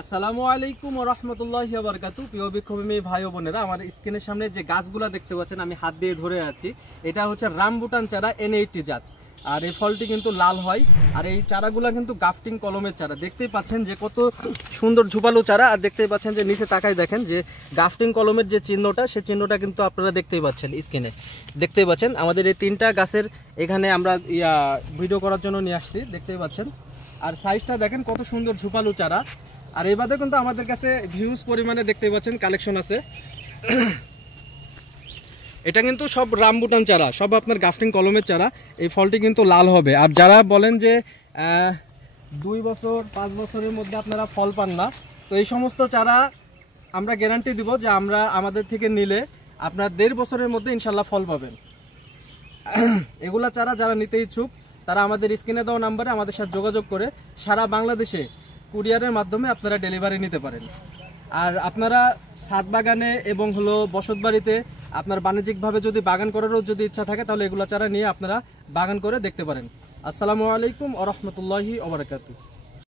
আসসালামু আলাইকুম ওয়া রাহমাতুল্লাহি ওয়া বারাকাতুহু। প্রিয় বিক্ষোভী ভাই ও বোনেরা, আমার স্ক্রিনের সামনে যে গাছগুলো দেখতে পাচ্ছেন আমি হাত দিয়ে ধরে আছি, এটা হচ্ছে রামবুটান চারা N80 জাত। আর এই ফলটি কিন্তু লাল হয়। আর এই চারাগুলো কিন্তু গাফটিং কলমের চারা। দেখতেই পাচ্ছেন যে কত সুন্দর ঝুপালো চারা। আর দেখতেই পাচ্ছেন যে নিচে তাকায় দেখেন যে গাফটিং কলমের যে চিহ্নটা, সেই চিহ্নটা কিন্তু আপনারা দেখতেই পাচ্ছেন স্ক্রিনে। দেখতেই পাচ্ছেন আমাদের এই তিনটা গাছের এখানে আমরা ভিডিও করার জন্য নিয়ে আসছি, দেখতেই পাচ্ছেন। আর সাইজটা দেখেন কত সুন্দর ঝুপালো চারা। আর এই বাদে কিন্তু আমাদের কাছে হিউজ পরিমাণে দেখতে পাচ্ছেন কালেকশন আছে। এটা কিন্তু সব রামবুটান চারা, সব আপনার গাফটিং কলমের চারা। এই ফলটি কিন্তু লাল হবে। আর যারা বলেন যে 2 বছর 5 বছরের মধ্যে আপনারা ফল পান না, তো এই সমস্ত চারা আমরা গ্যারান্টি দিব যে আমাদের থেকে নিলে আপনার 1.5 বছরের মধ্যে ইনশাল্লাহ ফল পাবেন। এগুলা চারা যারা নিতে ইচ্ছুক তারা আমাদের স্ক্রিনে দেওয়া নাম্বারে আমাদের সাথে যোগাযোগ করে সারা বাংলাদেশে কুরিয়ারের মাধ্যমে আপনারা ডেলিভারি নিতে পারেন। আর আপনারা ছাদ বাগানে এবং বসত বাড়িতে আপনার বাণিজ্যিকভাবে যদি বাগান করারও যদি ইচ্ছা থাকে, তাহলে এগুলো চারা নিয়ে আপনারা বাগান করে দেখতে পারেন। আসসালামু আলাইকুম ওয়া রাহমাতুল্লাহি ওয়া বারাকাতুহু।